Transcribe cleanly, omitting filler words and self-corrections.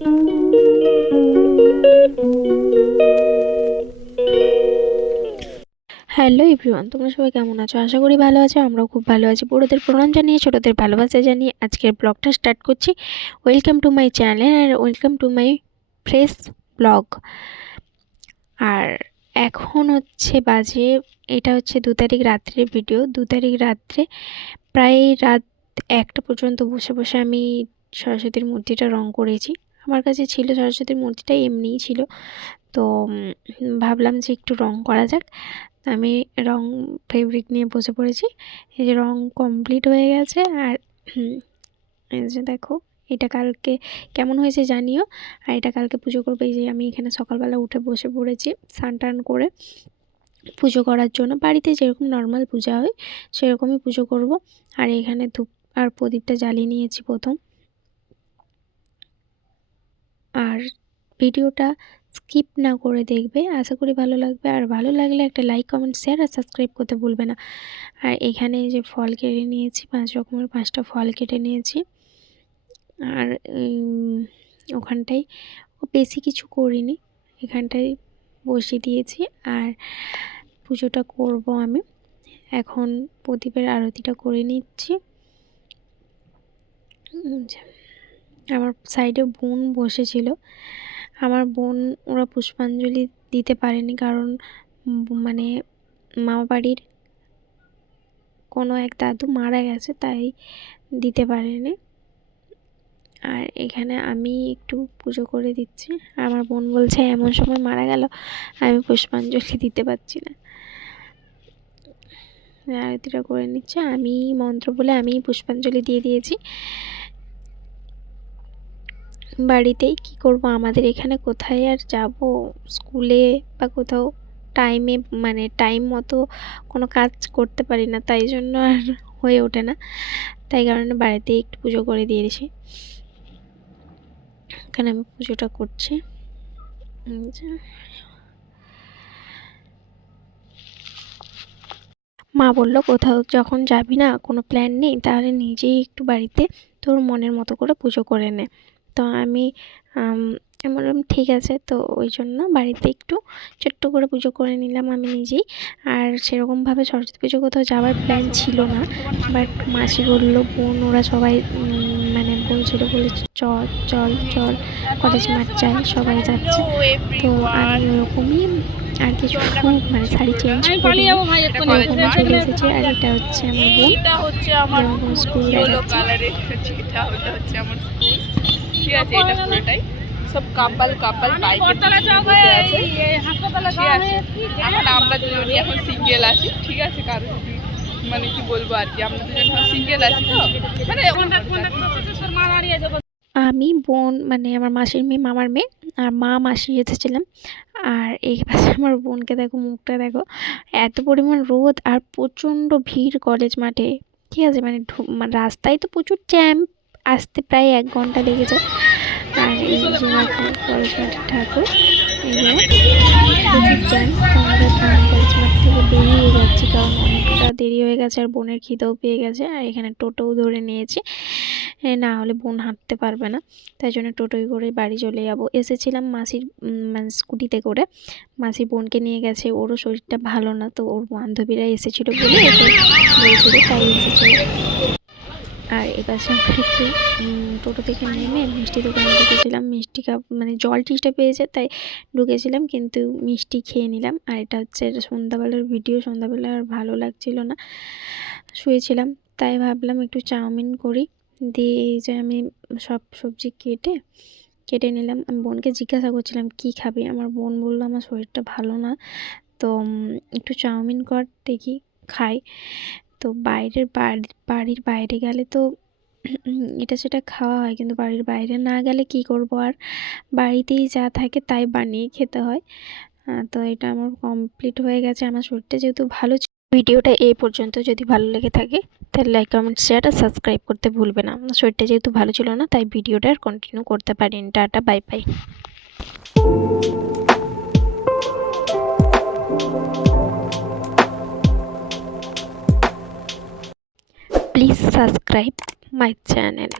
Hello everyone, তোমরা সবাই কেমন আছো? আশা করি ভালো আছো। আমরাও খুব ভালো আছি। বড়দের প্রণাম জানিয়ে ছোটদের ভালোবাসা জানিয়ে আজকের ব্লগটা স্টার্ট করছি। ওয়েলকাম টু মাই চ্যানেল আর welcome to my fresh blog. আর এখন বাজে, এটা হচ্ছে 2 তারিখ রাত্রের ভিডিও। 2 তারিখ রাত্রে প্রায় রাত 1টা পর্যন্ত বসে বসে আমি সরস্বতীর মূর্তিটা রং করেছি। আমার কাছে ছিল সরস্বতীর মূর্তিটা এমনিই ছিল, তো ভাবলাম যে একটু রং করা যাক। আমি রং ফেব্রিক নিয়ে বসে পড়েছি। এই যে রং কমপ্লিট হয়ে গেছে। আর এই যে দেখো, এটা কালকে কেমন হয়েছে জানিও। আর এটা কালকে পুজো করবে। এই যে আমি এখানে সকালবেলা উঠে বসে পড়েছি স্নান টান করে পুজো করার জন্য। বাড়িতে যেরকম নর্মাল পূজা হয় সেরকমই পুজো করব। আর এখানে ধূপ আর প্রদীপটা জ্বালিয়ে নিয়েছি প্রথম। আর ভিডিওটা স্কিপ না করে দেখবে, আশা করি ভালো লাগবে। আর ভালো লাগলে একটা লাইক, কমেন্ট, শেয়ার আর সাবস্ক্রাইব করতে ভুলবে না। আর এখানে যে ফল কেটে নিয়েছি, 5 রকমের 5টা ফল কেটে নিয়েছি। আর ওখানটায় বেশি কিছু করিনি, এখানটায় বসিয়ে দিয়েছি। আর পুজোটা করব আমি এখন। প্রদীপের আরতিটা করে নিচ্ছি। আমার সাইডে বোন বসেছিল। আমার বোন ওরা পুষ্পাঞ্জলি দিতে পারেনি, কারণ মানে মামা বাড়ির কোনো এক দাদু মারা গেছে, তাই দিতে পারেনি। আর এখানে আমি একটু পুজো করে দিচ্ছি। আমার বোন বলছে এমন সময় মারা গেল, আমি পুষ্পাঞ্জলি দিতে পারছি না। আরতিটা করে নিচ্ছে, আমি মন্ত্র বলে আমি পুষ্পাঞ্জলি দিয়ে দিয়েছি। বাড়িতেই কি করব, আমাদের এখানে কোথায় আর যাব, স্কুলে বা কোথাও টাইমে মানে টাইম মতো কোনো কাজ করতে পারি না, তাই জন্য আর হয়ে ওঠে না। তাই কারণে বাড়িতেই একটু পুজো করে দিয়েছি। এখানে আমি পুজোটা করছি। মা বলল, কোথাও যখন যাবি না, কোনো প্ল্যান নেই, তাহলে নিজেই একটু বাড়িতে তোর মনের মতো করে পুজো করে নে। তো আমি বললাম ঠিক আছে। তো ওই জন্য বাড়িতে একটু ছোট্ট করে পুজো করে নিলাম আমি নিজেই। আর সেরকমভাবে সরস্বতী পুজো কোথাও যাওয়ার প্ল্যান ছিল না, বাট মাসি বললো, বোন ওরা সবাই মানে বলছিল, বলে চল চল চল কলেজ মাঠ যাই, সবাই যাচ্ছে। তো আমি ওরকমই আর কিছু মানে শাড়ি চেঞ্জ করে ওখানে চলে এসেছি। আর এটা হচ্ছে আমার বোন, স্কুল দেখাচ্ছে। ঠিক আছে, এটা পুরোটাই সব কাপাল বাইকে বসে আছে। ঠিক আছে, এখন আমরা দুজনই এখন সিঙ্গেল আছি। ঠিক আছে, কারণ মানে কি বলবো আর কি, আমরা দুজন এখন সিঙ্গেল আছি। তো মানে আমি, বোন মানে আমার মাসির মেয়ে, মামার মেয়ে, আর মা মাসি এসেছিলাম। আর এই পাশে আমার বোনকে দেখো, মুখটা দেখো, এত পরিমাণ রোদ আর প্রচণ্ড ভিড় কলেজ মাঠে। ঠিক আছে, মানে রাস্তায় তো প্রচুর জ্যাম, আসতে প্রায় 1 ঘন্টা লেগে যায়। আর এই যে কলেজ মাঠের ঠাকুর, এগুলো প্রচুর জ্যাম। তো আমরা কলেজ মাঠ থেকে বেরিয়ে যাচ্ছি, কারণ অনেকটা দেরি হয়ে গেছে আর বোনের খিদেও পেয়ে গেছে। আর এখানে টোটোও ধরে নিয়েছি, না হলে বোন হাঁটতে পারবে না, তাই জন্য টোটোয় করে বাড়ি চলে যাব। এসেছিলাম মাসির মানে স্কুটিতে করে, মাসি বোনকে নিয়ে গেছে, ওরও শরীরটা ভালো না, তো ওর বান্ধবীরা এসেছিলো বলে বলছিল, তাই এসেছিল। আর এপাশে আমরা একটু টোটো থেকে নেমে মিষ্টি দোকানে ঢুকেছিলাম। মিষ্টি মানে জল টিসটা পেয়েছে তাই ঢুকেছিলাম, কিন্তু মিষ্টি খেয়ে নিলাম। আর এটা হচ্ছে সন্ধ্যাবেলার ভিডিও। সন্ধ্যাবেলা আর ভালো লাগছিল না, শুয়েছিলাম, তাই ভাবলাম একটু চাউমিন করি। দিয়ে এই যে আমি সব সবজি কেটে নিলাম। আমি বোনকে জিজ্ঞাসা করছিলাম কি খাবি, আমার বোন বললো আমার শরীরটা ভালো না, তো একটু চাউমিন কর দেখি খাই। তো বাড়ির বাইরে গেলে তো এটা সেটা খাওয়া হয়, কিন্তু বাড়ির বাইরে না গেলে কি করব, আর বাড়িতেই যা থাকে তাই বানিয়ে খেতে হয়। তো এটা আমার কমপ্লিট হয়ে গেছে। আমার শরীরটা যেহেতু ভালো ছিল, ভিডিওটা এই পর্যন্ত যদি ভালো লেগে থাকে তাহলে লাইক, কমেন্ট, শেয়ার আর সাবস্ক্রাইব করতে ভুলবে না। আমার শরীরটা যেহেতু ভালো ছিল না, তাই ভিডিওটা আর কন্টিনিউ করতে পারিনি। Tata, bye bye. Please subscribe my channel.